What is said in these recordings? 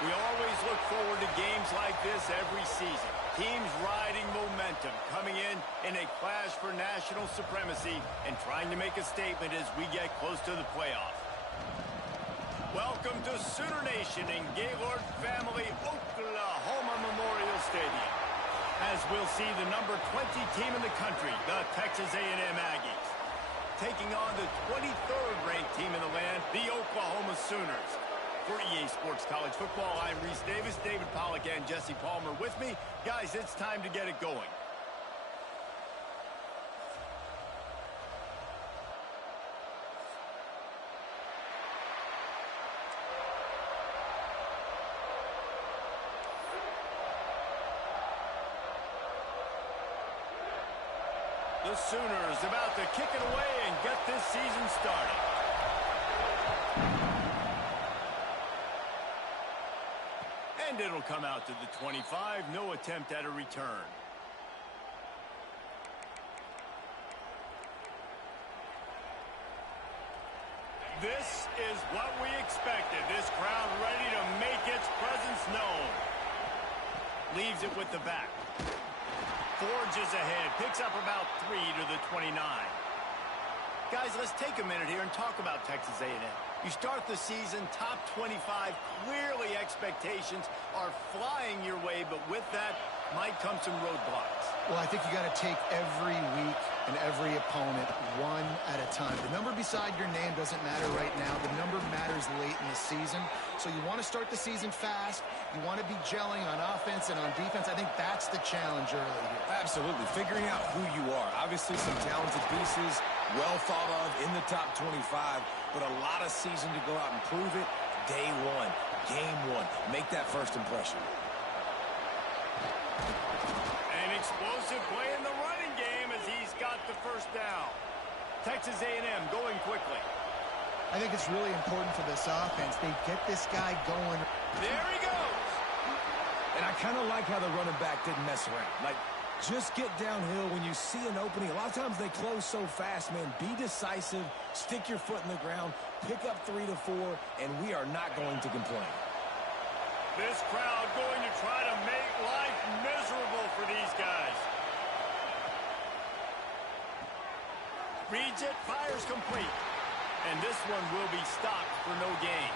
We always look forward to games like this every season. Teams riding momentum, coming in a clash for national supremacy and trying to make a statement as we get close to the playoffs. Welcome to Sooner Nation in Gaylord Family Oklahoma Memorial Stadium. As we'll see the number 20 team in the country, the Texas A&M Aggies, taking on the 23rd ranked team in the land, the Oklahoma Sooners. For EA Sports College Football, I'm Reese Davis, David Pollack, and Jesse Palmer with me. Guys, it's time to get it going. The Sooners about to kick it away and get this season started. And it'll come out to the 25. No attempt at a return. This is what we expected. This crowd ready to make its presence known. Leaves it with the back. Forges ahead. Picks up about 3 to the 29. Guys, let's take a minute here and talk about Texas A&M. You start the season top 25. Clearly expectations are flying your way, but with that might come some roadblocks. Well, I think you got to take every week and every opponent one at a time. The number beside your name doesn't matter right now. The number matters late in the season. So you want to start the season fast. You want to be gelling on offense and on defense. I think that's the challenge early here. Absolutely. Figuring out who you are. Obviously some talented pieces, well thought of in the top 25, but a lot of season to go out and prove it. Day one, game one. Make that first impression. An explosive play in the running game as he's got the first down. Texas A&M going quickly. I think it's really important for this offense. They get this guy going. There he goes. And I kind of like how the running back didn't mess around. Like, just get downhill when you see an opening. A lot of times they close so fast, man. Be decisive, stick your foot in the ground, pick up 3 to 4, and we are not going to complain. This crowd going to try to make life miserable for these guys. Reads it, fires complete. And this one will be stopped for no gain.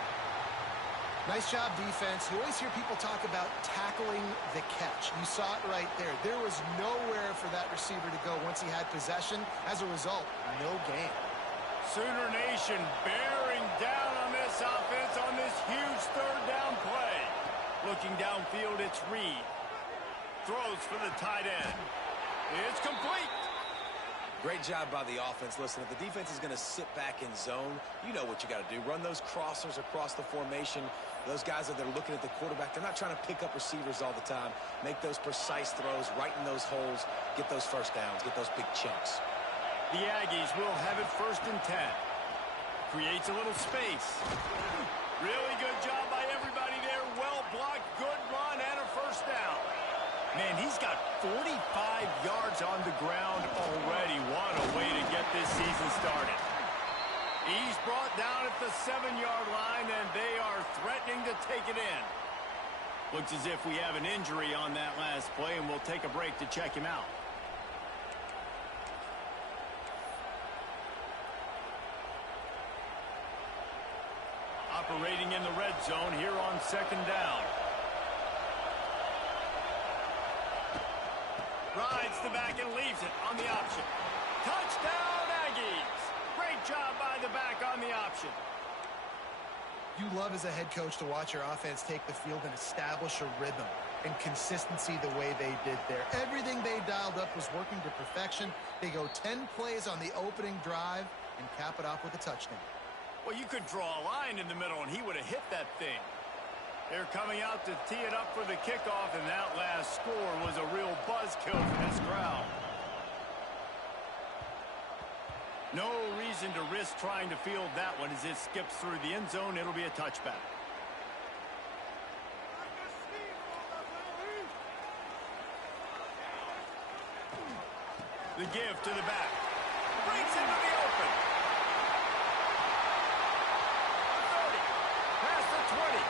Nice job, defense. You always hear people talk about tackling the catch. You saw it right there. There was nowhere for that receiver to go once he had possession. As a result, no gain. Sooner Nation bearing down on this offense on this huge third down play. Looking downfield, it's Reed. Throws for the tight end. It's complete. Great job by the offense. Listen, if the defense is going to sit back in zone, you know what you got to do. Run those crossers across the formation. Those guys that are looking at the quarterback, they're not trying to pick up receivers all the time. Make those precise throws, right in those holes, get those first downs, get those big chunks. The Aggies will have it 1st and 10. Creates a little space. Really good job by everybody there. Well blocked, good run, and a first down. Man, he's got 45 yards on the ground already. What a way to get this season started. He's brought down at the 7-yard line, and they are threatening to take it in. Looks as if we have an injury on that last play, and we'll take a break to check him out. Operating in the red zone here on 2nd down. Rides the back and leaves it on the option. Touchdown, Aggies! Great job by the back on the option. You love as a head coach to watch your offense take the field and establish a rhythm and consistency the way they did there. Everything they dialed up was working to perfection. They go 10 plays on the opening drive and cap it off with a touchdown. Well, you could draw a line in the middle and he would have hit that thing. They're coming out to tee it up for the kickoff, and that last score was a real buzzkill for this crowd. No reason to risk trying to field that one as it skips through the end zone. It'll be a touchback. The give to the back. Brings into the open. 30. Past the 20.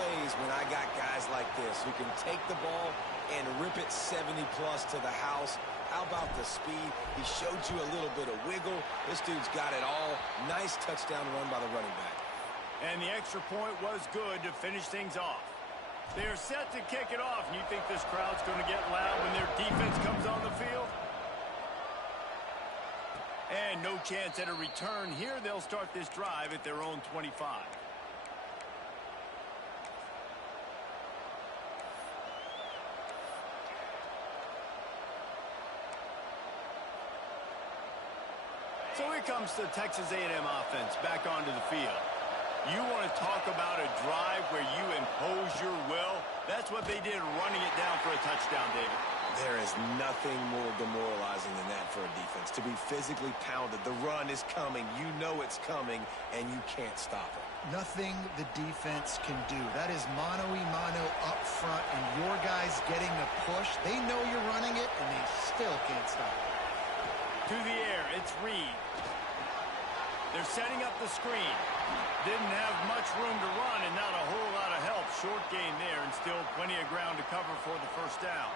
plays when I got guys like this who can take the ball and rip it 70-plus to the house. How about the speed? He showed you a little bit of wiggle. This dude's got it all. Nice touchdown run by the running back. And the extra point was good to finish things off. They're set to kick it off, and you think this crowd's going to get loud when their defense comes on the field? And no chance at a return here. They'll start this drive at their own 25. So here comes the Texas A&M offense back onto the field. You want to talk about a drive where you impose your will? That's what they did, running it down for a touchdown, David. There is nothing more demoralizing than that for a defense, to be physically pounded. The run is coming. You know it's coming, and you can't stop it. Nothing the defense can do. That is mano-a-mano up front, and your guys getting the push. They know you're running it, and they still can't stop it. To the air, it's Reed. They're setting up the screen. Didn't have much room to run and not a whole lot of help. Short gain there and still plenty of ground to cover for the first down.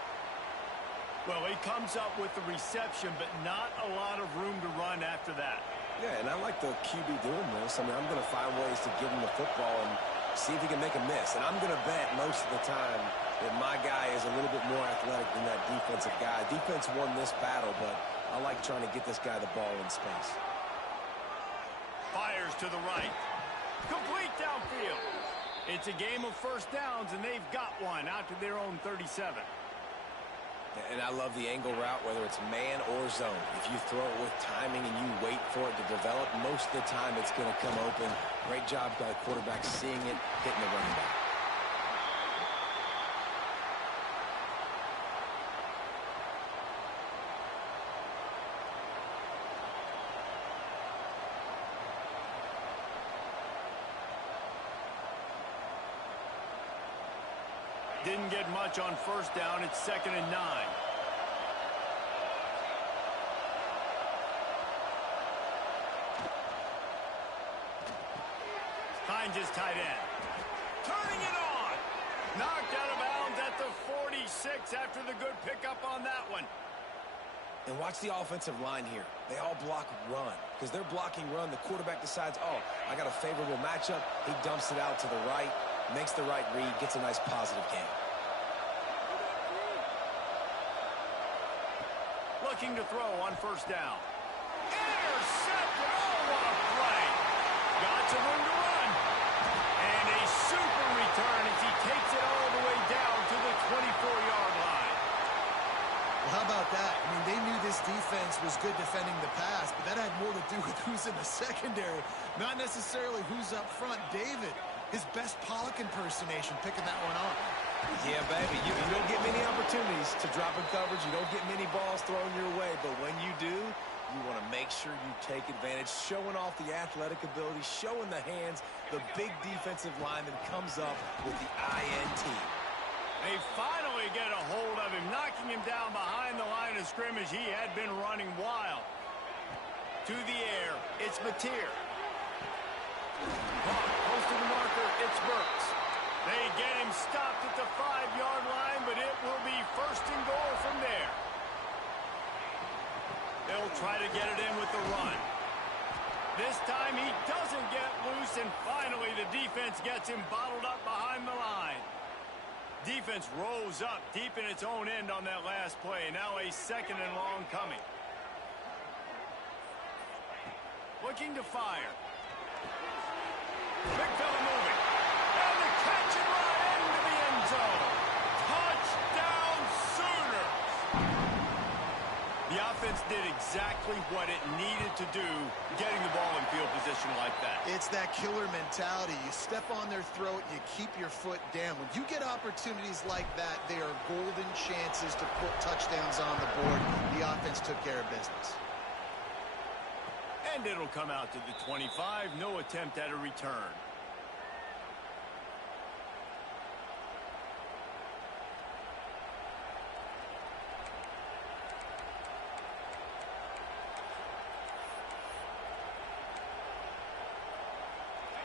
Well, he comes up with the reception, but not a lot of room to run after that. Yeah, and I like the QB doing this. I mean, I'm going to find ways to give him the football and see if he can make a miss. And I'm going to bet most of the time that my guy is a little bit more athletic than that defensive guy. Defense won this battle, but I like trying to get this guy the ball in space. Fires to the right. Complete downfield. It's a game of first downs, and they've got one out to their own 37. And I love the angle route, whether it's man or zone. If you throw it with timing and you wait for it to develop, most of the time it's going to come open. Great job by the quarterback seeing it, hitting the running back. Didn't get much on first down. It's 2nd and 9. Hines is tight end. Turning it on. Knocked out of bounds at the 46 after the good pickup on that one. And watch the offensive line here. They all block run. Because they're blocking run, the quarterback decides, oh, I got a favorable matchup. He dumps it out to the right, makes the right read, gets a nice positive gain. Looking to throw on first down. Intercepted. Oh, what a play. Got some room to run. And a super return as he takes it all the way down to the 24-yard line. Well, how about that? I mean, they knew this defense was good defending the pass, but that had more to do with who's in the secondary, not necessarily who's up front. David, his best Pollock impersonation, picking that one off. Yeah, baby, you don't get many opportunities to drop in coverage. You don't get many balls thrown your way, but when you do, you want to make sure you take advantage, showing off the athletic ability, showing the hands, the big defensive lineman comes up with the INT. They finally get a hold of him, knocking him down behind the line of scrimmage. He had been running wild. To the air, it's Mateer. Close to the marker, it's Burks. They get him stopped at the 5-yard line, but it will be 1st and goal from there. They'll try to get it in with the run. This time he doesn't get loose, and finally the defense gets him bottled up behind the line. Defense rose up deep in its own end on that last play. Now a 2nd and long coming. Looking to fire. Big fella moving. And the catch and run into the end zone. Touchdown Sooners. The offense did exactly what it needed to do, getting the ball in field position like that. It's that killer mentality. You step on their throat, you keep your foot down. When you get opportunities like that, they are golden chances to put touchdowns on the board. The offense took care of business. And it'll come out to the 25. No attempt at a return.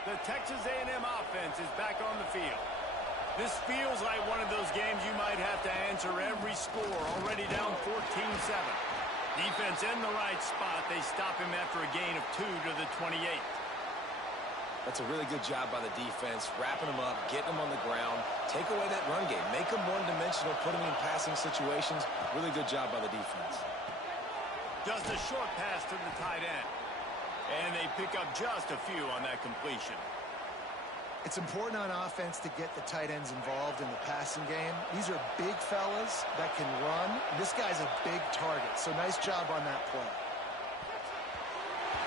The Texas A&M offense is back on the field. This feels like one of those games you might have to answer every score. Already down 14-7. Defense in the right spot. They stop him after a gain of 2 to the 28. That's a really good job by the defense, wrapping him up, getting him on the ground, take away that run game, make him one-dimensional, put him in passing situations. Really good job by the defense. Just a short pass to the tight end. And they pick up just a few on that completion. It's important on offense to get the tight ends involved in the passing game. These are big fellas that can run. This guy's a big target, so nice job on that play.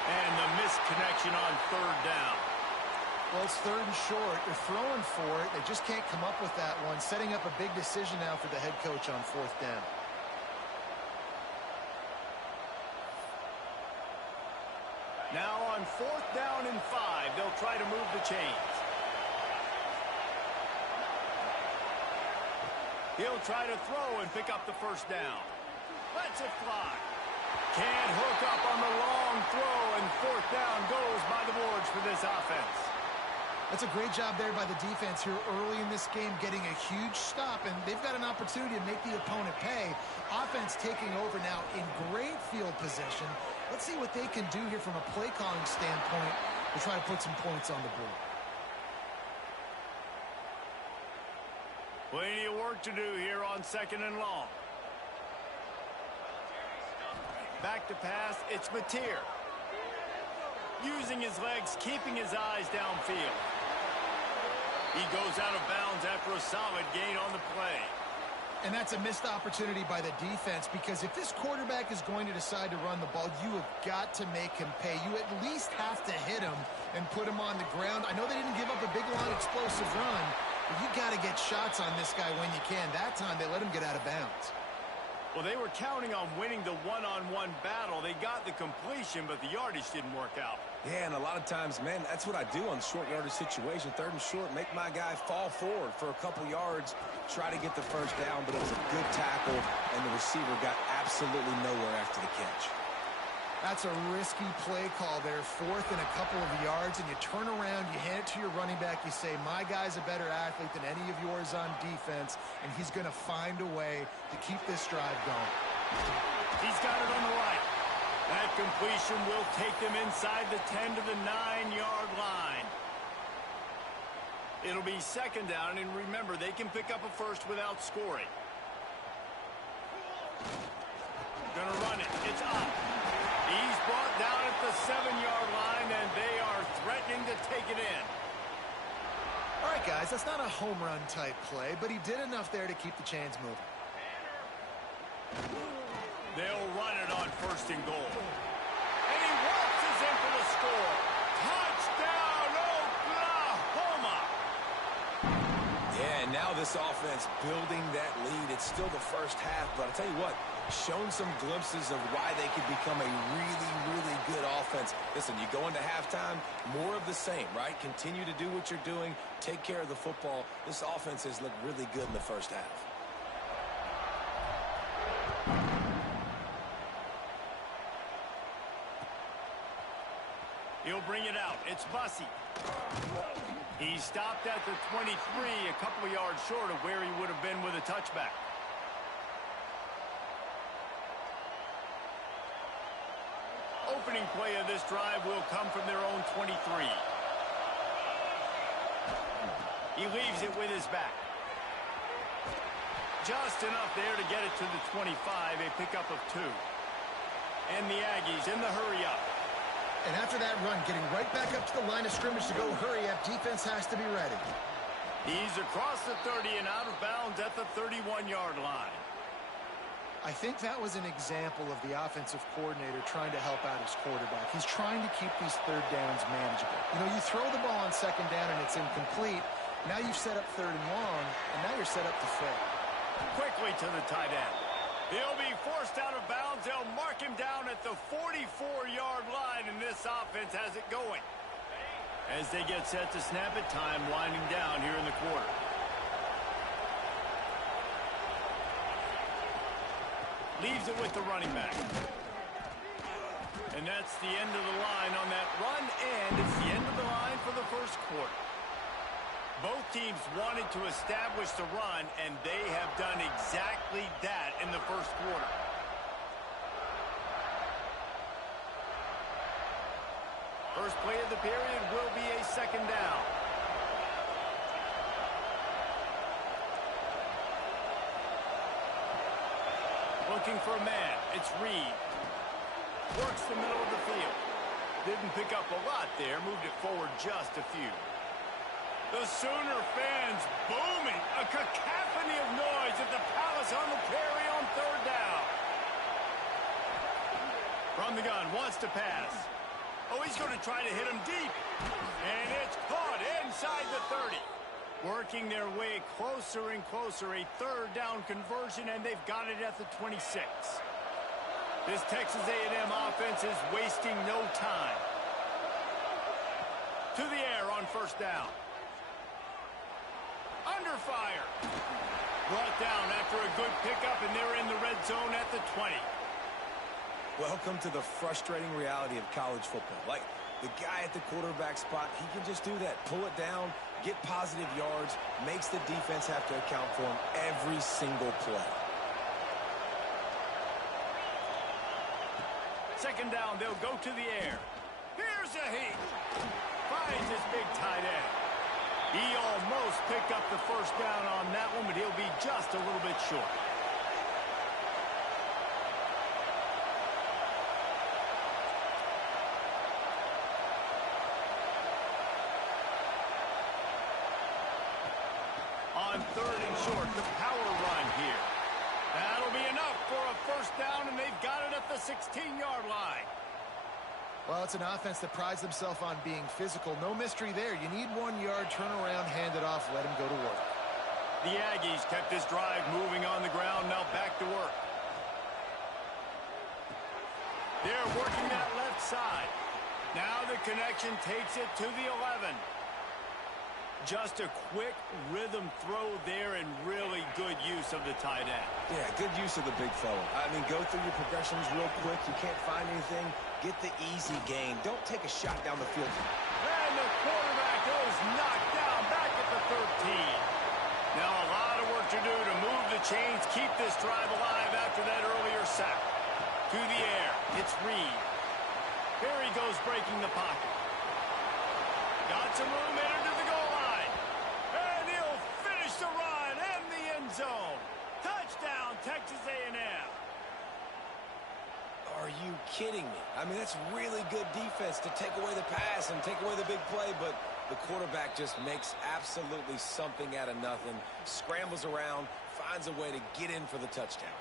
And the missed connection on third down. Well, it's third and short. They're throwing for it. They just can't come up with that one. Setting up a big decision now for the head coach on fourth down. Now on fourth down and 5, they'll try to move the chains. He'll try to throw and pick up the first down. Lets it fly. Can't hook up on the long throw, and fourth down goes by the boards for this offense. That's a great job there by the defense here early in this game, getting a huge stop, and they've got an opportunity to make the opponent pay. Offense taking over now in great field position. Let's see what they can do here from a play calling standpoint to try to put some points on the board. Plenty of work to do here on second and long. Back to pass, it's Mateer. Using his legs, keeping his eyes downfield. He goes out of bounds after a solid gain on the play. And that's a missed opportunity by the defense, because if this quarterback is going to decide to run the ball, you have got to make him pay. You at least have to hit him and put him on the ground. I know they didn't give up a big, long, explosive run, but you got to get shots on this guy when you can. That time, they let him get out of bounds. Well, they were counting on winning the one-on-one battle. They got the completion, but the yardage didn't work out. Yeah, and a lot of times, man, that's what I do on short yardage situation. Third and short, make my guy fall forward for a couple yards, try to get the first down, but it was a good tackle, and the receiver got absolutely nowhere after the catch. That's a risky play call there, fourth and a couple of yards, and you turn around, you hand it to your running back, you say, my guy's a better athlete than any of yours on defense, and he's going to find a way to keep this drive going. He's got it on the right. That completion will take them inside the 10 to the 9-yard line. It'll be second down, and remember, they can pick up a first without scoring. Gonna run it. It's up. He's brought down at the 7-yard line, and they are threatening to take it in. All right, guys, that's not a home run type play, but he did enough there to keep the chains moving. They'll run it on first and goal. And he waltzes in for the score. Touchdown, Oklahoma! Yeah, and now this offense building that lead. It's still the first half, but I'll tell you what, shown some glimpses of why they could become a really, really good offense. Listen, you go into halftime, more of the same, right? Continue to do what you're doing, take care of the football. This offense has looked really good in the first half. He'll bring it out. It's Bussey. He stopped at the 23, a couple of yards short of where he would have been with a touchback. Opening play of this drive will come from their own 23. He leaves it with his back. Just enough there to get it to the 25, a pickup of 2. And the Aggies in the hurry-up. And after that run, getting right back up to the line of scrimmage to go hurry up, defense has to be ready. He's across the 30 and out of bounds at the 31-yard line. I think that was an example of the offensive coordinator trying to help out his quarterback. He's trying to keep these third downs manageable. You know, you throw the ball on second down and it's incomplete. Now you've set up third and long, and now you're set up to fail. Quickly to the tight end. He'll be forced out of bounds. They'll mark him down at the 44-yard line, and this offense has it going. As they get set to snap it, time winding down here in the quarter. Leaves it with the running back. And that's the end of the line on that run, and it's the end of the line for the first quarter. Both teams wanted to establish the run, and they have done exactly that in the first quarter. First play of the period will be a second down. Looking for a man. It's Reed. Works the middle of the field. Didn't pick up a lot there. Moved it forward just a few. The Sooner fans booming. A cacophony of noise at the Palace on the Prairie on third down. From the gun, wants to pass. Oh, he's going to try to hit him deep. And it's caught inside the 30. Working their way closer and closer. A third down conversion, and they've got it at the 26. This Texas A&M offense is wasting no time. To the air on first down. Under fire. Brought down after a good pickup, and they're in the red zone at the 20. Welcome to the frustrating reality of college football. Like, the guy at the quarterback spot, he can just do that. Pull it down, get positive yards, makes the defense have to account for him every single play. Second down, they'll go to the air. Here's a heat. Finds his big tight end. He almost picked up the first down on that one, but he'll be just a little bit short. On third and short, the power run here. That'll be enough for a first down, and they've got it at the 16-yard line. Well, it's an offense that prides themselves on being physical. No mystery there. You need 1 yard, turn around, hand it off, let him go to work. The Aggies kept this drive moving on the ground, now back to work. They're working that left side. Now the connection takes it to the 11. Just a quick rhythm throw there and really good use of the tight end. Yeah, good use of the big fella. I mean, go through your progressions real quick. You can't find anything. Get the easy gain. Don't take a shot down the field. And the quarterback goes knocked down back at the 13. Now a lot of work to do to move the chains, keep this drive alive after that earlier sack. To the air, it's Reed. Here he goes breaking the pocket. Got some room headed to the goal line. And he'll finish the run in the end zone. Touchdown, Texas A&M. Are you kidding me? I mean, that's really good defense to take away the pass and take away the big play, but the quarterback just makes absolutely something out of nothing, scrambles around, finds a way to get in for the touchdown.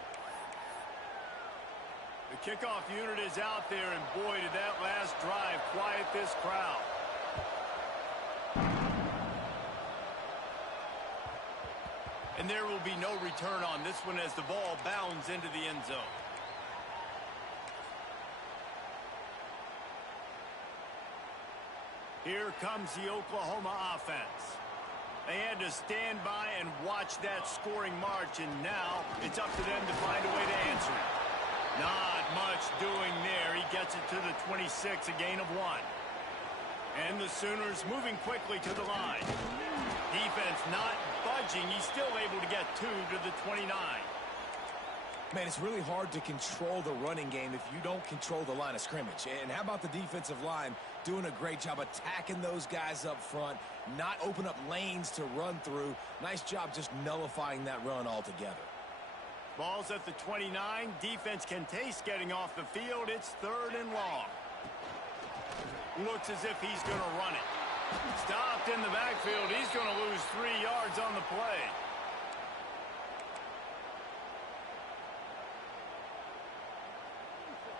The kickoff unit is out there, and boy, did that last drive quiet this crowd. And there will be no return on this one as the ball bounds into the end zone. Here comes the Oklahoma offense. They had to stand by and watch that scoring march, and now it's up to them to find a way to answer it. Not much doing there. He gets it to the 26, a gain of 1. And the Sooners moving quickly to the line. Defense not budging. He's still able to get 2 to the 29. Man, it's really hard to control the running game if you don't control the line of scrimmage. And how about the defensive line doing a great job attacking those guys up front, not open up lanes to run through. Nice job just nullifying that run altogether. Ball's at the 29. Defense can taste getting off the field. It's third and long. Looks as if he's going to run it. Stopped in the backfield. He's going to lose 3 yards on the play.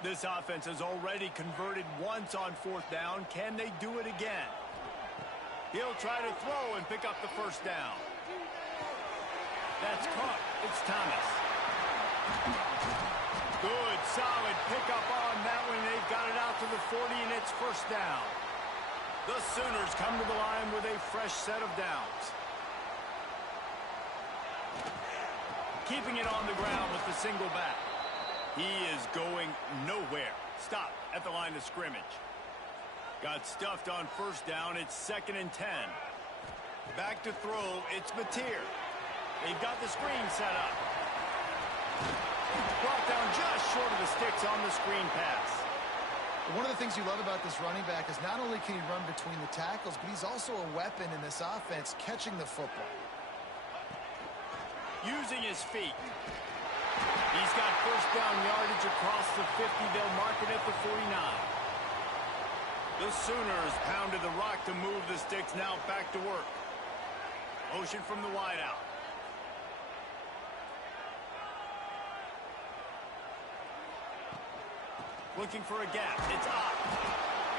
This offense has already converted once on fourth down. Can they do it again? He'll try to throw and pick up the first down. That's caught. It's Thomas. Good, solid pickup on that one. They've got it out to the 40, and it's first down. The Sooners come to the line with a fresh set of downs. Keeping it on the ground with the single back. He is going nowhere. Stop at the line of scrimmage. Got stuffed on first down. It's 2nd and 10. Back to throw, it's Mateer. They've got the screen set up. Brought down just short of the sticks on the screen pass. One of the things you love about this running back is not only can he run between the tackles, but he's also a weapon in this offense catching the football. Using his feet. He's got first down yardage across the 50. They'll mark it at the 49. The Sooners pounded the rock to move the sticks. Now back to work. Motion from the wideout. Looking for a gap. It's up.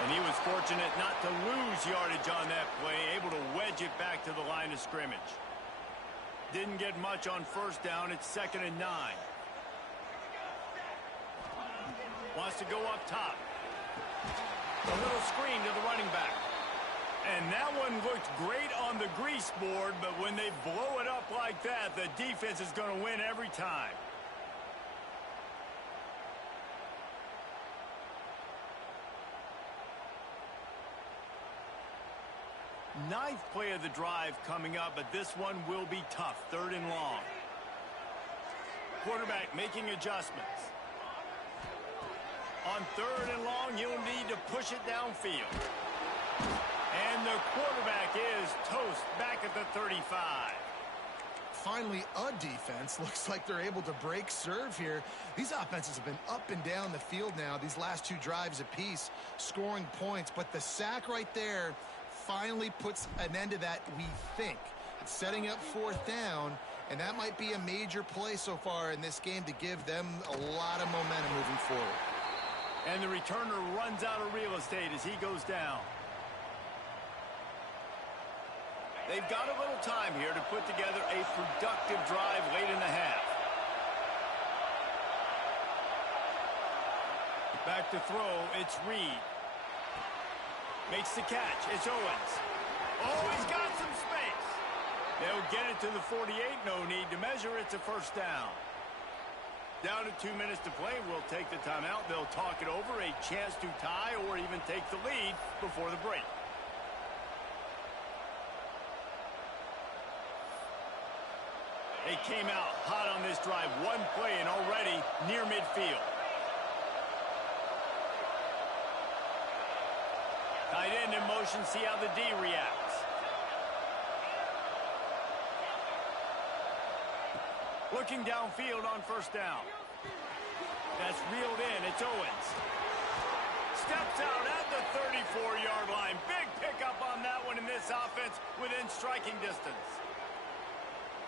And he was fortunate not to lose yardage on that play. Able to wedge it back to the line of scrimmage. Didn't get much on first down. It's 2nd and 9. Wants to go up top. A little screen to the running back. And that one looked great on the grease board, but when they blow it up like that, the defense is going to win every time. Ninth play of the drive coming up, but this one will be tough. 3rd and long. Quarterback making adjustments. On 3rd and long, you'll need to push it downfield. And the quarterback is toast back at the 35. Finally, a defense. Looks like they're able to break serve here. These offenses have been up and down the field now, these last 2 drives apiece, scoring points. But the sack right there finally puts an end to that, we think. It's setting up 4th down, and that might be a major play so far in this game to give them a lot of momentum moving forward. And the returner runs out of real estate as he goes down. They've got a little time here to put together a productive drive late in the half. Back to throw, it's Reed. Makes the catch, it's Owens. Oh, he's got some space. They'll get it to the 48, no need to measure, it's a first down. Down to 2 minutes to play, we'll take the timeout. They'll talk it over, a chance to tie or even take the lead before the break. They came out hot on this drive. One play and already near midfield. Tight end in motion, see how the D reacts. Looking downfield on first down. That's reeled in. It's Owens. Steps out at the 34-yard line. Big pickup on that one in this offense within striking distance.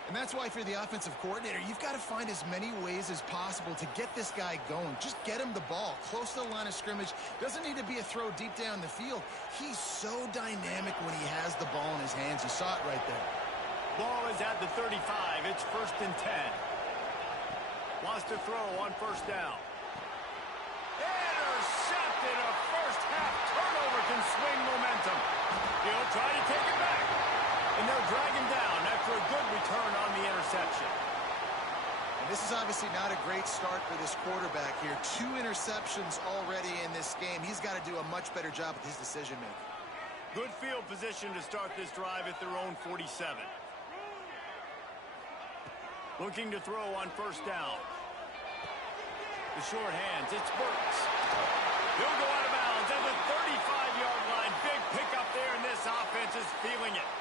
And that's why, if you're the offensive coordinator, you've got to find as many ways as possible to get this guy going. Just get him the ball close to the line of scrimmage. Doesn't need to be a throw deep down the field. He's so dynamic when he has the ball in his hands. You saw it right there. Ball is at the 35. It's 1st and 10. Wants to throw on first down. Intercepted. A first-half turnover can swing momentum. He'll try to take it back. And they'll drag him down after a good return on the interception. And this is obviously not a great start for this quarterback here. 2 interceptions already in this game. He's got to do a much better job with his decision-making. Good field position to start this drive at their own 47. Looking to throw on first down. The short hands, it's Burks. He'll go out of bounds at the 35-yard line. Big pickup there, and this offense is feeling it.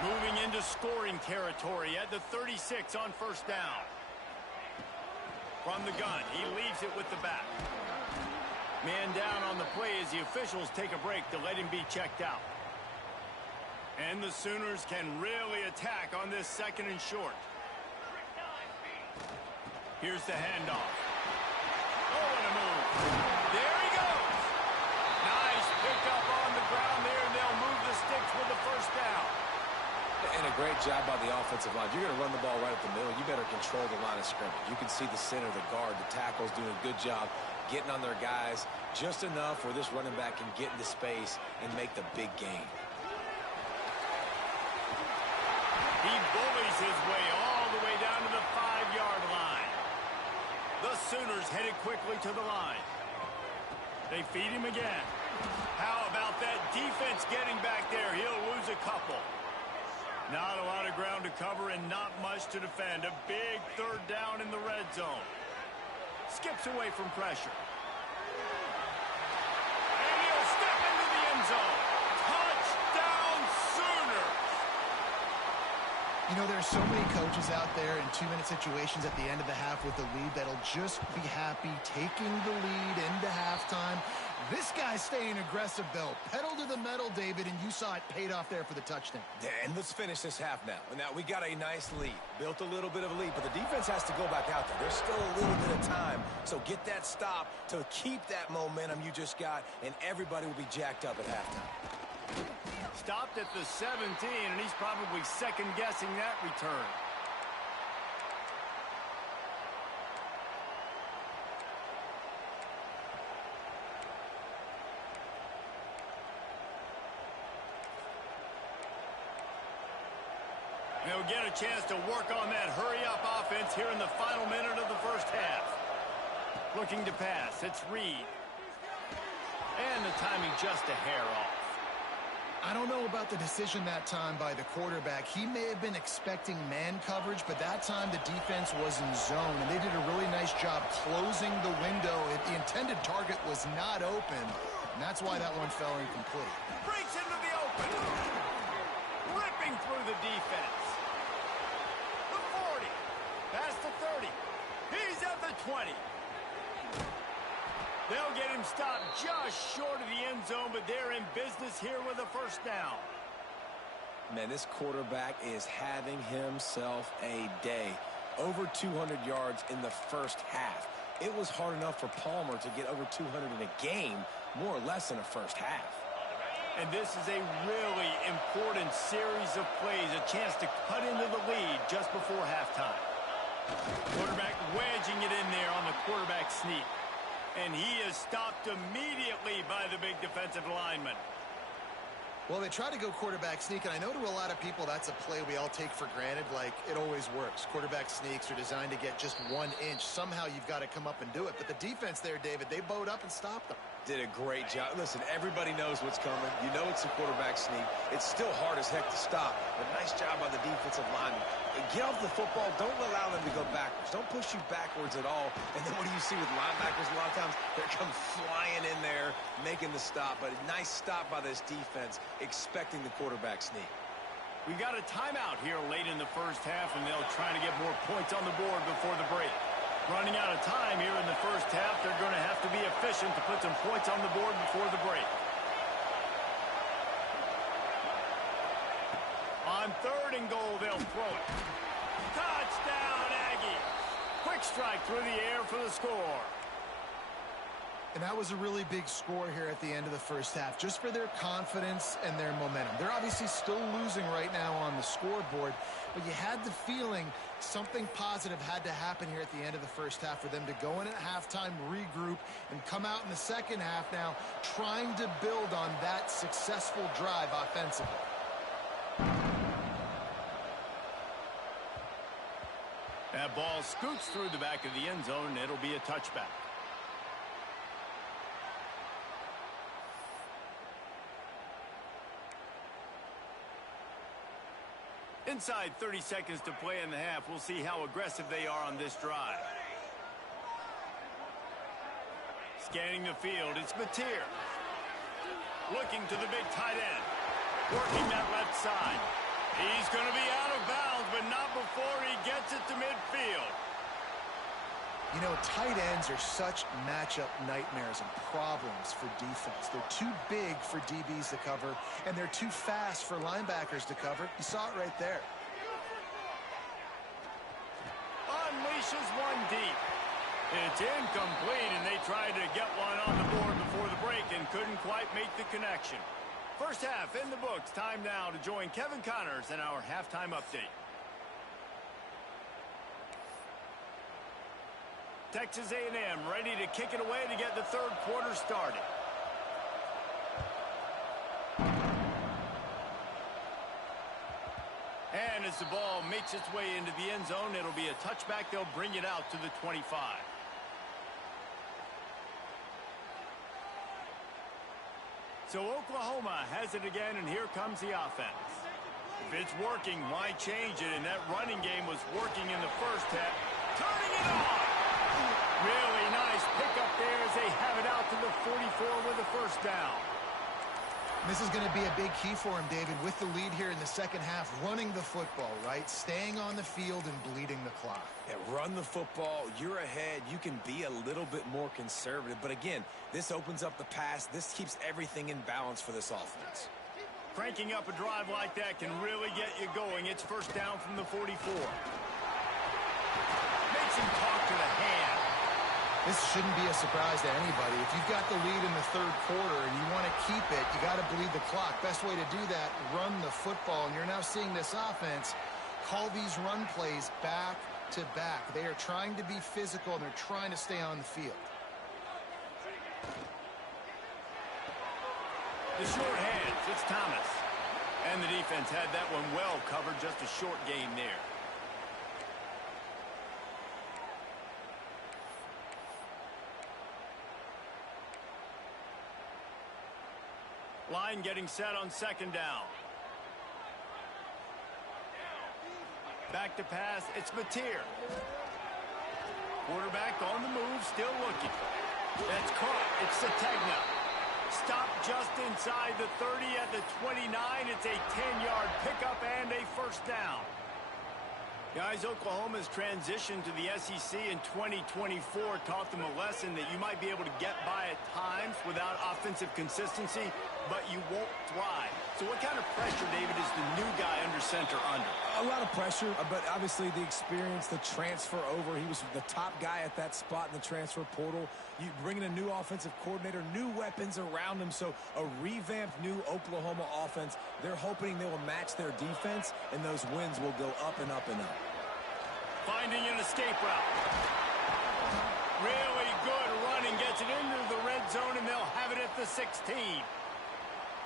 Moving into scoring territory at the 36 on first down. From the gun, he leaves it with the back. Man down on the play as the officials take a break to let him be checked out. And the Sooners can really attack on this 2nd and short. Here's the handoff. Oh, what a move. There he goes. Nice pickup on the ground there, and they'll move the sticks with the first down. And a great job by the offensive line. If you're going to run the ball right at the middle, you better control the line of scrimmage. You can see the center, the guard, the tackles doing a good job getting on their guys just enough where this running back can get into space and make the big gain. He bullies his way all the way down to the 5-yard line. The Sooners headed quickly to the line. They feed him again. How about that defense getting back there? He'll lose a couple. Not a lot of ground to cover and not much to defend. A big third down in the red zone. Skips away from pressure. And he'll step into the end zone. Touchdown Sooners! You know, there's so many coaches out there in 2-minute situations at the end of the half with the lead that'll just be happy taking the lead into halftime. This guy's staying aggressive, though. Pedal to the metal, David, and you saw it paid off there for the touchdown. Yeah, and let's finish this half now. Now, we got a nice lead. Built a little bit of a lead, but the defense has to go back out there. There's still a little bit of time. So get that stop to keep that momentum you just got, and everybody will be jacked up at halftime. Stopped at the 17, and he's probably second-guessing that return. They'll get a chance to work on that hurry-up offense here in the final minute of the first half. Looking to pass, it's Reed. And the timing just a hair off. I don't know about the decision that time by the quarterback. He may have been expecting man coverage, but that time the defense was in zone, and they did a really nice job closing the window. The intended target was not open, and that's why that one fell incomplete. Breaks into the open. Ripping through the defense. The 40. Past the 30. He's at the 20. They'll get him stopped just short of the end zone, but they're in business here with a first down. Man, this quarterback is having himself a day. Over 200 yards in the first half. It was hard enough for Palmer to get over 200 in a game, more or less in a first half. And this is a really important series of plays, a chance to cut into the lead just before halftime. Quarterback wedging it in there on the quarterback sneak. And he is stopped immediately by the big defensive lineman. Well, they try to go quarterback sneak, and I know to a lot of people that's a play we all take for granted, like it always works. Quarterback sneaks are designed to get just 1 inch. Somehow you've got to come up and do it. But the defense there, David, they bowed up and stopped them. Did a great job. Listen, everybody knows what's coming. You know it's a quarterback sneak. It's still hard as heck to stop, but nice job by the defensive lineman. And get off the football. Don't allow them to go backwards. Don't push you backwards at all. And then what do you see with linebackers a lot of times? They come flying in there, making the stop. But a nice stop by this defense, expecting the quarterback sneak. We got a timeout here late in the first half, and they'll try to get more points on the board before the break. Running out of time here in the first half, they're going to have to be efficient to put some points on the board before the break. On 3rd and goal, they'll throw it. Touchdown, Aggie. Quick strike through the air for the score. And that was a really big score here at the end of the first half, just for their confidence and their momentum. They're obviously still losing right now on the scoreboard, but you had the feeling something positive had to happen here at the end of the first half for them to go in at halftime, regroup, and come out in the second half now trying to build on that successful drive offensively. That ball scoots through the back of the end zone, and it'll be a touchback. Inside 30 seconds to play in the half. We'll see how aggressive they are on this drive. Scanning the field, it's Mateer. Looking to the big tight end. Working that left side. He's going to be out of bounds, but not before he gets it to midfield. You know, tight ends are such matchup nightmares and problems for defense. They're too big for DBs to cover, and they're too fast for linebackers to cover. You saw it right there. Unleashes one deep. It's incomplete, and they tried to get one on the board before the break and couldn't quite make the connection. First half in the books. Time now to join Kevin Connors in our halftime update. Texas A&M ready to kick it away to get the third quarter started. And as the ball makes its way into the end zone, it'll be a touchback. They'll bring it out to the 25. So Oklahoma has it again, and here comes the offense. If it's working, why change it? And that running game was working in the first half. Turning it on! Really nice pickup there as they have it out to the 44 with a first down. This is going to be a big key for him, David, with the lead here in the second half, running the football, right? Staying on the field and bleeding the clock. Yeah, run the football. You're ahead. You can be a little bit more conservative. But again, this opens up the pass. This keeps everything in balance for this offense. Cranking up a drive like that can really get you going. It's first down from the 44. Makes him talk to the hand. This shouldn't be a surprise to anybody. If you've got the lead in the third quarter and you want to keep it, you got to bleed the clock. Best way to do that, run the football. And you're now seeing this offense call these run plays back to back. They are trying to be physical, and they're trying to stay on the field. The short hands, it's Thomas. And the defense had that one well covered, just a short gain there. Line getting set on second down. Back to pass, it's Mateer. Quarterback on the move, still looking. That's caught, it's Sategna. Stopped just inside the 30 at the 29. It's a 10-yard pickup and a first down. Guys, Oklahoma's transition to the SEC in 2024 taught them a lesson that you might be able to get by at times without offensive consistency, but you won't thrive. So what kind of pressure, David, is the new guy under center under? A lot of pressure, but obviously the experience, the transfer over. He was the top guy at that spot in the transfer portal. You bring in a new offensive coordinator, new weapons around him, so a revamped new Oklahoma offense. They're hoping they will match their defense, and those wins will go up and up and up. Finding an escape route. Really good running, gets it into the red zone, and they'll have it at the 16.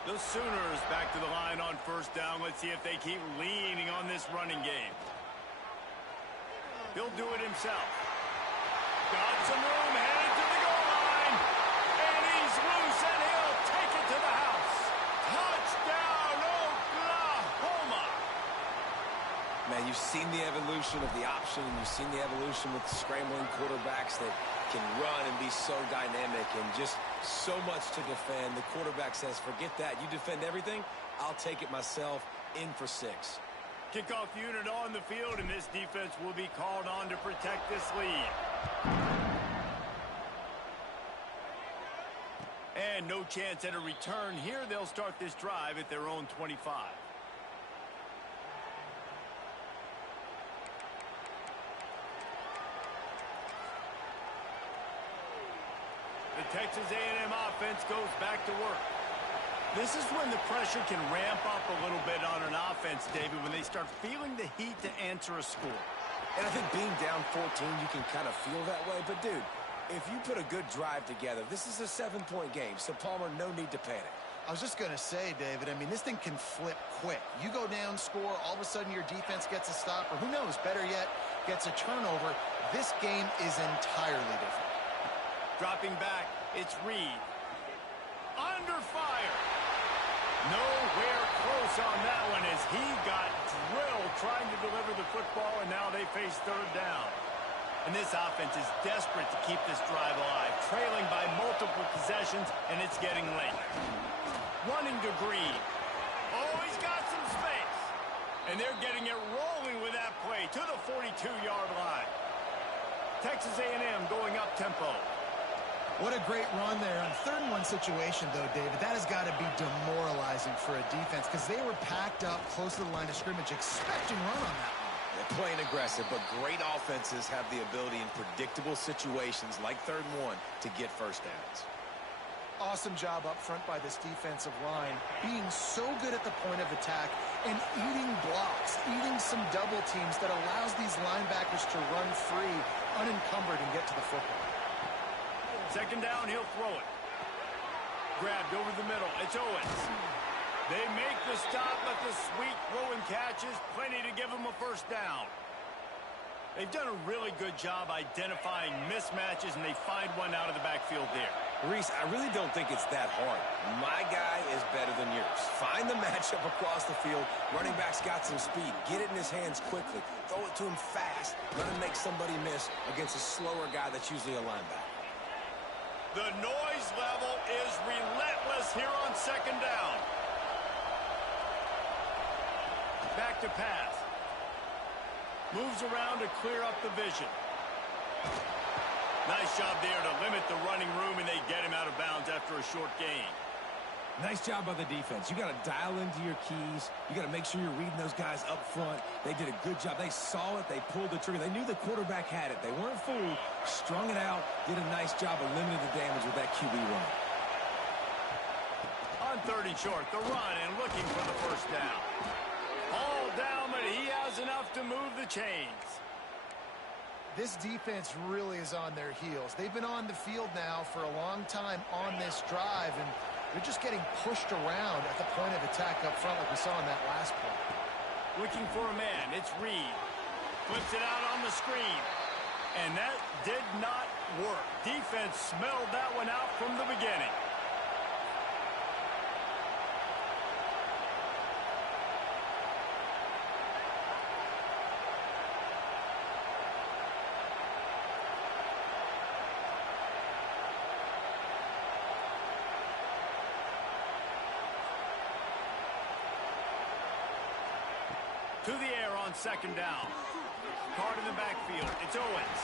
The Sooners back to the line on first down. Let's see if they keep leaning on this running game. He'll do it himself. Got some room, headed to the goal line. And he's loose, and he'll take it to the house. Touchdown, Oklahoma! Man, you've seen the evolution of the option, and you've seen the evolution with scrambling quarterbacks that can run and be so dynamic and just so much to defend. The quarterback says, forget that. You defend everything, I'll take it myself. In for 6. Kickoff unit on the field, and this defense will be called on to protect this lead. And no chance at a return here. They'll start this drive at their own 25. The Texas A&M offense goes back to work. This is when the pressure can ramp up a little bit on an offense, David, when they start feeling the heat to answer a score. And I think being down 14, you can kind of feel that way. But, dude, if you put a good drive together, this is a 7-point game. So, Palmer, no need to panic. I was just going to say, David, I mean, this thing can flip quick. You go down, score, all of a sudden your defense gets a stop, or who knows, better yet, gets a turnover. This game is entirely different. Dropping back, it's Reed. Under fire. Nowhere close on that one as he got drilled trying to deliver the football, and now they face third down. And this offense is desperate to keep this drive alive, trailing by multiple possessions, and it's getting late. Running to Green. Oh, he's got some space. And they're getting it rolling with that play to the 42-yard line. Texas A&M going up tempo. What a great run there. On 3rd-and-1 situation, though, David, that has got to be demoralizing for a defense because they were packed up close to the line of scrimmage, expecting run on that one. They're playing aggressive, but great offenses have the ability in predictable situations like 3rd-and-1 to get first downs. Awesome job up front by this defensive line, being so good at the point of attack and eating blocks, eating some double teams that allows these linebackers to run free, unencumbered, and get to the football. Second down, he'll throw it. Grabbed over the middle. It's Owens. They make the stop, but the sweet throw and catch is plenty to give them a first down. They've done a really good job identifying mismatches, and they find one out of the backfield there. Reese, I really don't think it's that hard. My guy is better than yours. Find the matchup across the field. Running back's got some speed. Get it in his hands quickly. Throw it to him fast. Let him make somebody miss against a slower guy that's usually a linebacker. The noise level is relentless here on second down. Back to pass. Moves around to clear up the vision. Nice job there to limit the running room, and they get him out of bounds after a short gain. Nice job by the defense. You got to dial into your keys. You got to make sure you're reading those guys up front. They did a good job. They saw it. They pulled the trigger. They knew the quarterback had it. They weren't fooled. Strung it out. Did a nice job of limiting the damage with that QB run. On 30 short, the run and looking for the first down. All down, but he has enough to move the chains. This defense really is on their heels. They've been on the field now for a long time on this drive, and they're just getting pushed around at the point of attack up front like we saw in that last play. Looking for a man. It's Reed. Flips it out on the screen. And that did not work. Defense smelled that one out from the beginning. To the air on second down. Card in the backfield. It's Owens.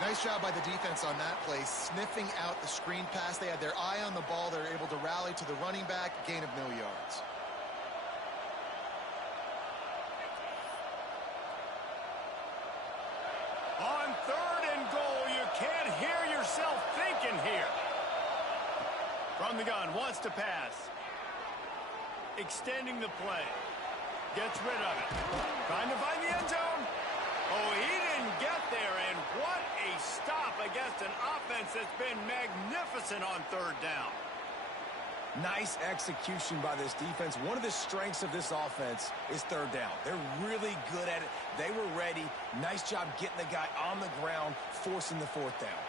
Nice job by the defense on that play, sniffing out the screen pass. They had their eye on the ball. They were able to rally to the running back, gain of no yards. On third and goal, you can't hear yourself thinking here. From the gun, wants to pass. Extending the play. Gets rid of it. Trying to find the end zone. Oh, he didn't get there, and what a stop against an offense that's been magnificent on third down. Nice execution by this defense. One of the strengths of this offense is third down. They're really good at it. They were ready. Nice job getting the guy on the ground, forcing the fourth down.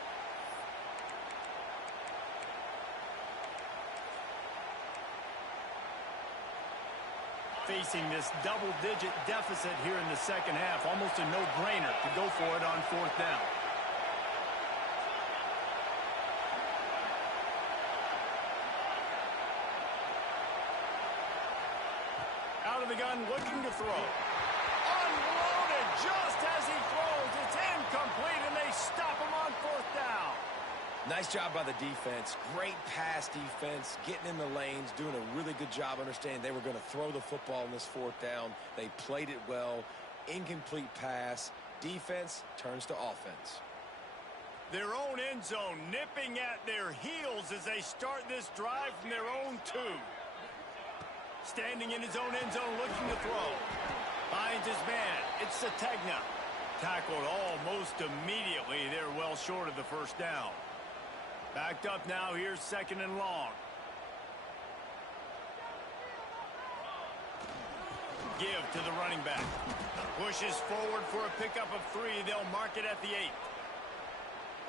Facing this double-digit deficit here in the second half, almost a no-brainer to go for it on fourth down. Out of the gun, looking to throw. Unloaded just as he throws. It's incomplete, and they stop him on fourth down. Nice job by the defense. Great pass defense, getting in the lanes, doing a really good job understanding they were going to throw the football in this fourth down. They played it well. Incomplete pass. Defense turns to offense. Their own end zone nipping at their heels as they start this drive from their own 2. Standing in his own end zone looking to throw. Finds his man. It's Sategna. Tackled almost immediately. They're well short of the first down. Backed up now, here's second and long. Give to the running back. Pushes forward for a pickup of 3. They'll mark it at the 8.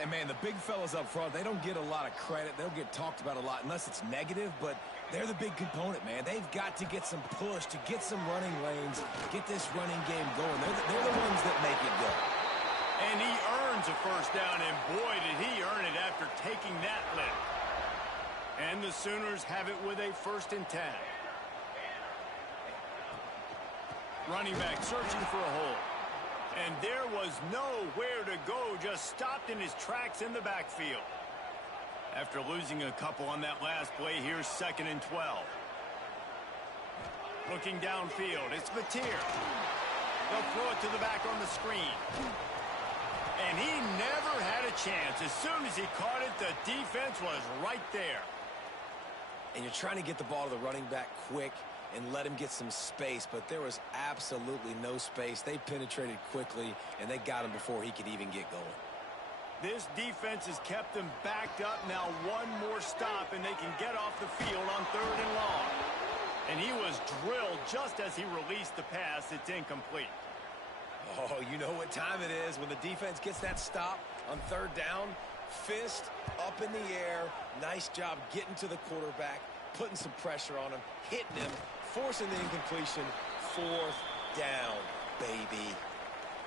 And, man, the big fellas up front, they don't get a lot of credit. They'll get talked about a lot unless it's negative, but they're the big component, man. They've got to get some push, to get some running lanes, get this running game going. They're the ones that make it go. And he earns a first down, and boy, did he earn it after taking that lift. And the Sooners have it with a 1st and 10. Running back searching for a hole. And there was nowhere to go, just stopped in his tracks in the backfield. After losing a couple on that last play, here's 2nd and 12. Looking downfield, it's Mateer. They'll throw it to the back on the screen. And he never had a chance. As soon as he caught it, the defense was right there. And you're trying to get the ball to the running back quick and let him get some space, but there was absolutely no space. They penetrated quickly, and they got him before he could even get going. This defense has kept them backed up. Now one more stop, and they can get off the field on 3rd and long. And he was drilled just as he released the pass. It's incomplete. Oh, you know what time it is when the defense gets that stop on 3rd down. Fist up in the air. Nice job getting to the quarterback, putting some pressure on him, hitting him, forcing the incompletion. 4th down, baby.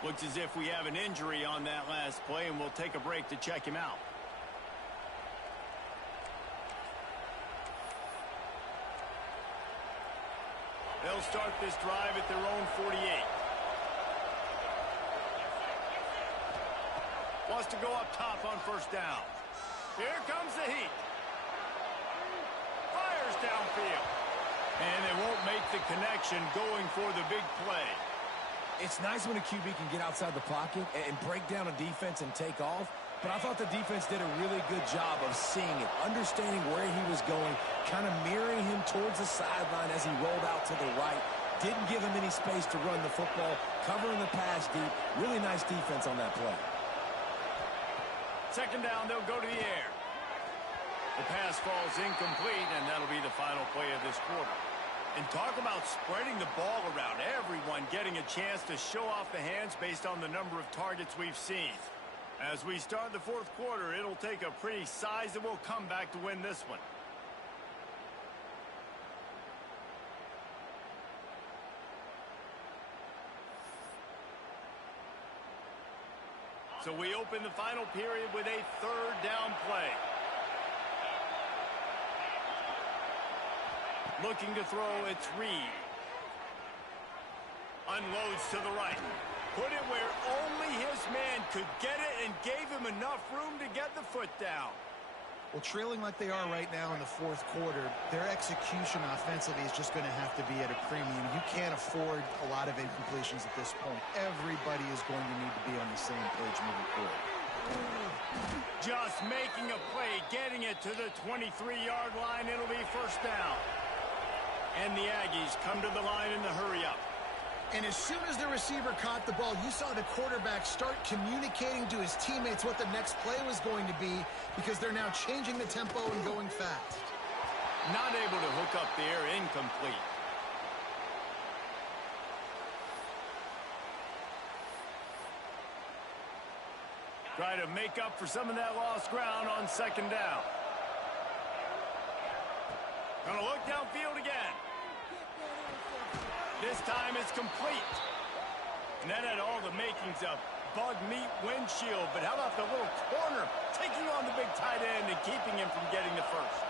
Looks as if we have an injury on that last play, and we'll take a break to check him out. They'll start this drive at their own 48. Wants to go up top on 1st down. Here comes the heat. Fires downfield. And they won't make the connection going for the big play. It's nice when a QB can get outside the pocket and break down a defense and take off, but I thought the defense did a really good job of seeing it, understanding where he was going, kind of mirroring him towards the sideline as he rolled out to the right. Didn't give him any space to run the football, covering the pass deep. Really nice defense on that play. 2nd down, they'll go to the air. The pass falls incomplete, and that'll be the final play of this quarter. And talk about spreading the ball around, everyone getting a chance to show off the hands based on the number of targets we've seen. As we start the 4th quarter, it'll take a pretty sizable comeback to win this one. So we open the final period with a 3rd down play. Looking to throw, it's Reed. Unloads to the right. Put it where only his man could get it and gave him enough room to get the foot down. Well, trailing like they are right now in the 4th quarter, their execution offensively is just going to have to be at a premium. You can't afford a lot of incompletions at this point. Everybody is going to need to be on the same page moving forward. Just making a play, getting it to the 23-yard line. It'll be 1st down. And the Aggies come to the line in the hurry-up. And as soon as the receiver caught the ball, you saw the quarterback start communicating to his teammates what the next play was going to be, because they're now changing the tempo and going fast. Not able to hook up there, incomplete. Try to make up for some of that lost ground on 2nd down. Gonna look downfield again. This time it's complete. And that had all the makings of bug meat windshield. But how about the little corner taking on the big tight end and keeping him from getting the first?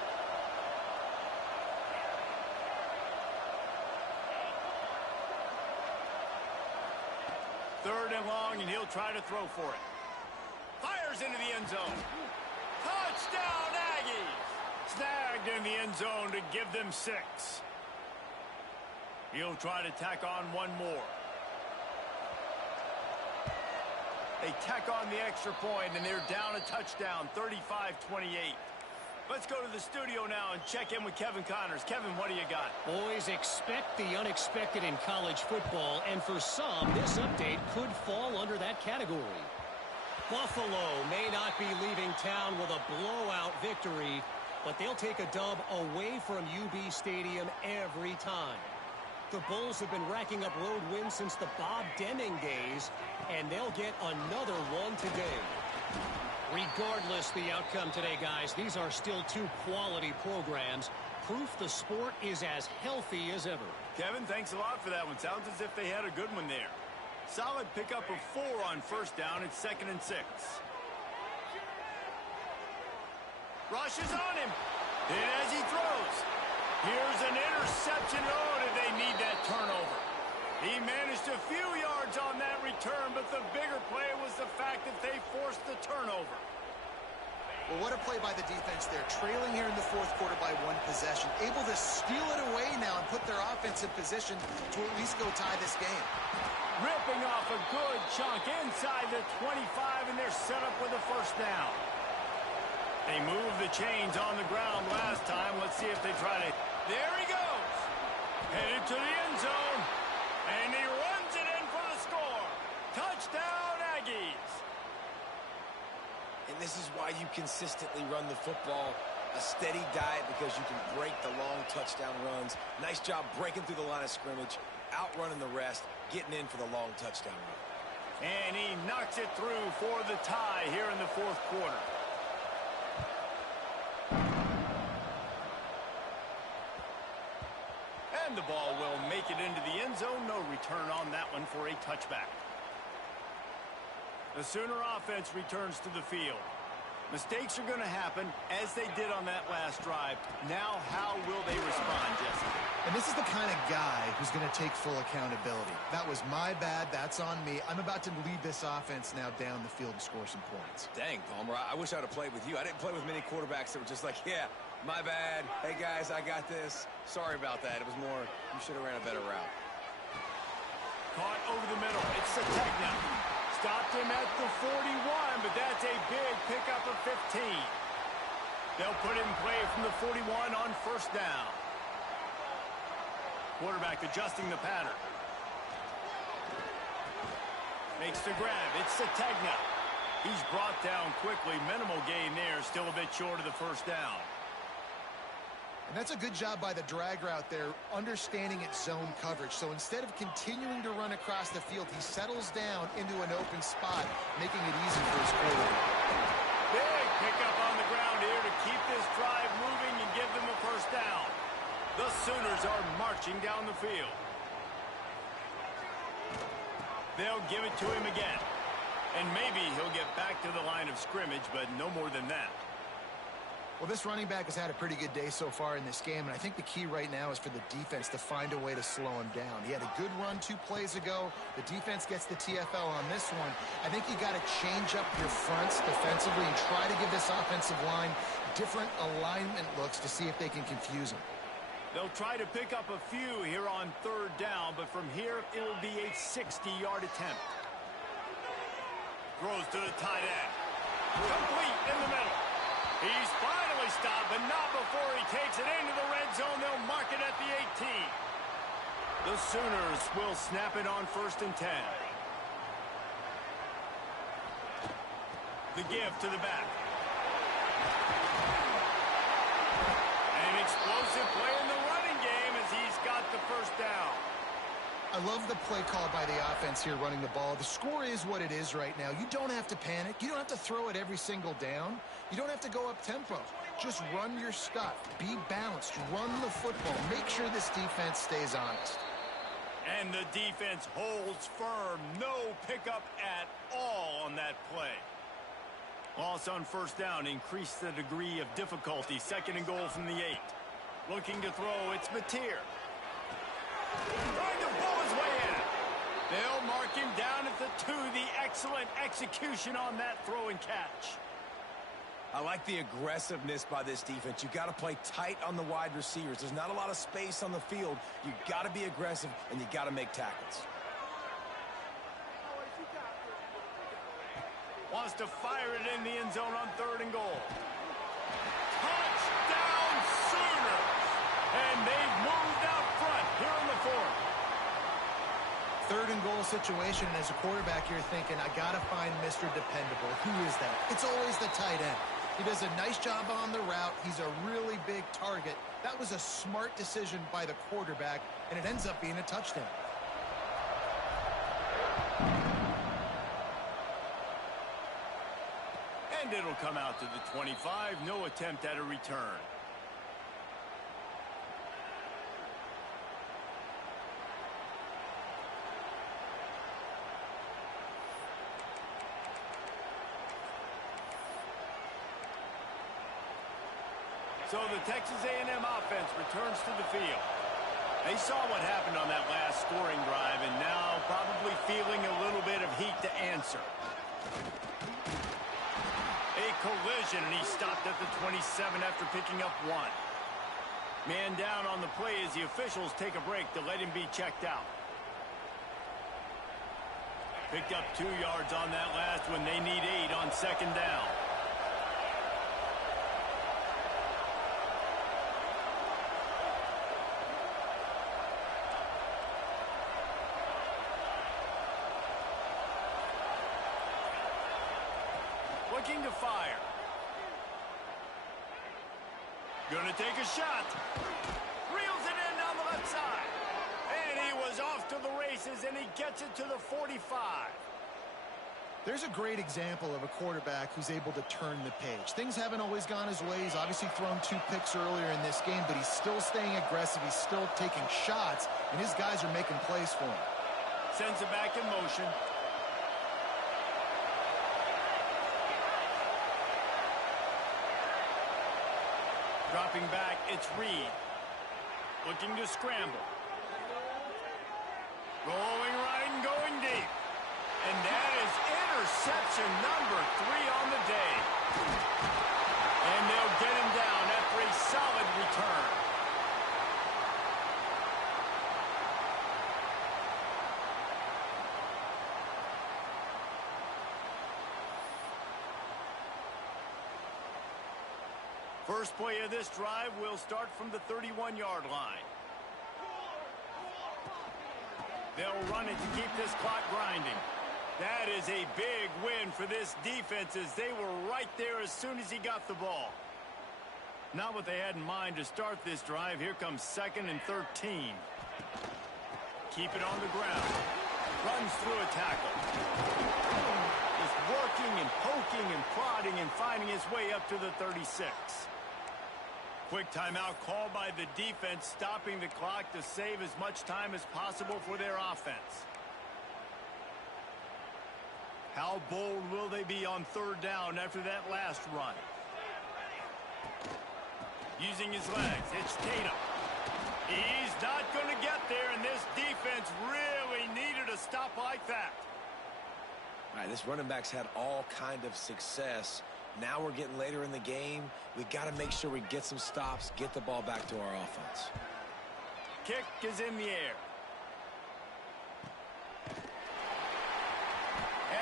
Third and long, and he'll try to throw for it. Fires into the end zone. Touchdown, Aggies! Snagged in the end zone to give them 6. He'll try to tack on one more. They tack on the extra point, and they're down a touchdown, 35-28. Let's go to the studio now and check in with Kevin Connors. Kevin, what do you got? Boys, expect the unexpected in college football, and for some, this update could fall under that category. Buffalo may not be leaving town with a blowout victory, but they'll take a dub away from UB Stadium every time. The Bulls have been racking up road wins since the Bob Deming days, and they'll get another one today. Regardless the outcome today, guys, these are still 2 quality programs. Proof the sport is as healthy as ever. Kevin, thanks a lot for that one. Sounds as if they had a good one there. Solid pickup of 4 on 1st down. It's 2nd and 6. Rushes on him. And as he throws, here's an interception. Oh, did they need that turnover? He managed a few yards on that return, but the bigger play was the fact that they forced the turnover. Well, what a play by the defense there. Trailing here in the 4th quarter by 1 possession. Able to steal it away now and put their offense in position to at least go tie this game. Ripping off a good chunk inside the 25, and they're set up with a 1st down. They moved the chains on the ground last time. Let's see if they try to... There he goes. Headed to the end zone. And he runs it in for the score. Touchdown, Aggies. And this is why you consistently run the football. A steady diet because you can break the long touchdown runs. Nice job breaking through the line of scrimmage, outrunning the rest, getting in for the long touchdown run. And he knocks it through for the tie here in the 4th quarter. one for a touchback. The Sooner offense returns to the field. Mistakes are going to happen, as they did on that last drive. Now, how will they respond, Jesse? And this is the kind of guy who's going to take full accountability. That was my bad. That's on me. I'm about to lead this offense now down the field and score some points. Dang, Palmer, I wish I would have played with you. I didn't play with many quarterbacks that were just like, yeah, my bad. Hey, guys, I got this. Sorry about that. It was more, you should have ran a better route. Caught over the middle. It's Sategna. Stopped him at the 41, but that's a big pickup of 15. They'll put it in play from the 41 on first down. Quarterback adjusting the pattern. Makes the grab. It's Sategna. He's brought down quickly. Minimal gain there. Still a bit short of the first down. And that's a good job by the drag route there, understanding its zone coverage. So instead of continuing to run across the field, he settles down into an open spot, making it easy for his quarterback. Big pickup on the ground here to keep this drive moving and give them a first down. The Sooners are marching down the field. They'll give it to him again. And maybe he'll get back to the line of scrimmage, but no more than that. Well, this running back has had a pretty good day so far in this game, and I think the key right now is for the defense to find a way to slow him down. He had a good run 2 plays ago. The defense gets the TFL on this one. I think you got to change up your fronts defensively and try to give this offensive line different alignment looks to see if they can confuse him. They'll try to pick up a few here on third down, but from here it will be a 60-yard attempt. Throws to the tight end. Complete in the middle. He's finally stopped, but not before he takes it into the red zone. They'll mark it at the 18. The Sooners will snap it on first and 10. The give to the back. An explosive play in the running game as he's got the first down. I love the play call by the offense here running the ball. The score is what it is right now. You don't have to panic. You don't have to throw it every single down. You don't have to go up tempo. Just run your stuff. Be balanced. Run the football. Make sure this defense stays honest. And the defense holds firm. No pickup at all on that play. Loss on first down increased the degree of difficulty. Second and goal from the 8. Looking to throw, it's Mateer. Trying to pull his way in. They'll mark him down at the 2. The excellent execution on that throw and catch. I like the aggressiveness by this defense. You got to play tight on the wide receivers. There's not a lot of space on the field. You got to be aggressive, and you got to make tackles. Wants to fire it in the end zone on third and goal. Touchdown Sooners! And they've moved out front here in the 4th. Third and goal situation, and as a quarterback, you're thinking, I got to find Mr. Dependable. Who is that? It's always the tight end. He does a nice job on the route. He's a really big target. That was a smart decision by the quarterback, and it ends up being a touchdown. And it'll come out to the 25. No attempt at a return. So the Texas A&M offense returns to the field. They saw what happened on that last scoring drive and now probably feeling a little bit of heat to answer. A collision, and he stopped at the 27 after picking up 1. Man down on the play as the officials take a break to let him be checked out. Picked up 2 yards on that last one. They need 8 on second down. Looking to fire. Gonna take a shot. Reels it in down the left side. And he was off to the races, and he gets it to the 45. There's a great example of a quarterback who's able to turn the page. Things haven't always gone his way. He's obviously thrown 2 picks earlier in this game, but he's still staying aggressive. He's still taking shots, and his guys are making plays for him. Sends it back in motion. Dropping back, it's Reed. Looking to scramble. Rolling right and going deep. And that is interception number 3 on the day. And they'll get him down after a solid return. First play of this drive will start from the 31-yard line. They'll run it to keep this clock grinding. That is a big win for this defense as they were right there as soon as he got the ball. Not what they had in mind to start this drive. Here comes 2nd and 13. Keep it on the ground. Runs through a tackle. Just working and poking and prodding and finding his way up to the 36. Quick timeout called by the defense, stopping the clock to save as much time as possible for their offense. How bold will they be on 3rd down after that last run? Using his legs, it's Tatum. He's not going to get there, and this defense really needed a stop like that. All right, this running back's had all kind of success. Now we're getting later in the game. We got to make sure we get some stops, get the ball back to our offense. Kick is in the air.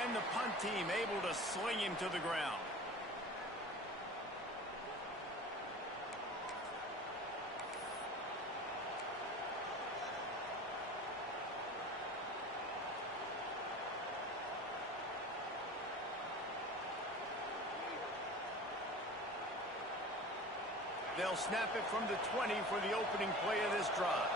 And the punt team able to sling him to the ground. They'll snap it from the 20 for the opening play of this drive.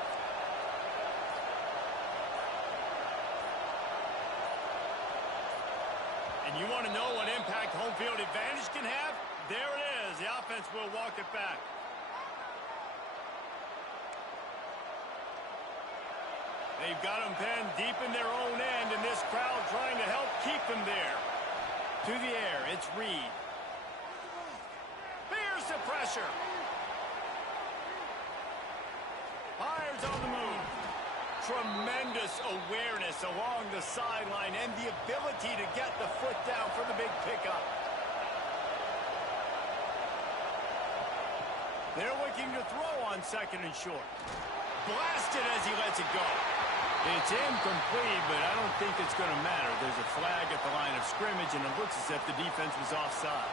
And you want to know what impact home field advantage can have? There it is. The offense will walk it back. They've got them penned deep in their own end, and this crowd trying to help keep them there. To the air, it's Reed. Here's the pressure. Fires on the move. Tremendous awareness along the sideline and the ability to get the foot down for the big pickup. They're looking to throw on 2nd and short. Blasted as he lets it go. It's incomplete, but I don't think it's going to matter. There's a flag at the line of scrimmage, and it looks as if the defense was offside.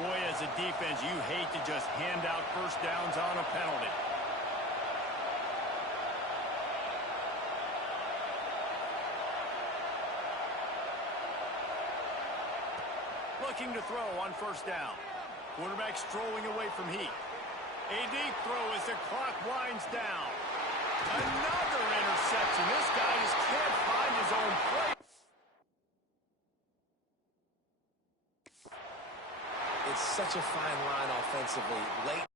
Boy, as a defense, you hate to just hand out first downs on a penalty. Looking to throw on 1st down. Quarterback strolling away from Heath. A deep throw as the clock winds down. Another interception. This guy just can't find his own play. It's such a fine line offensively. Late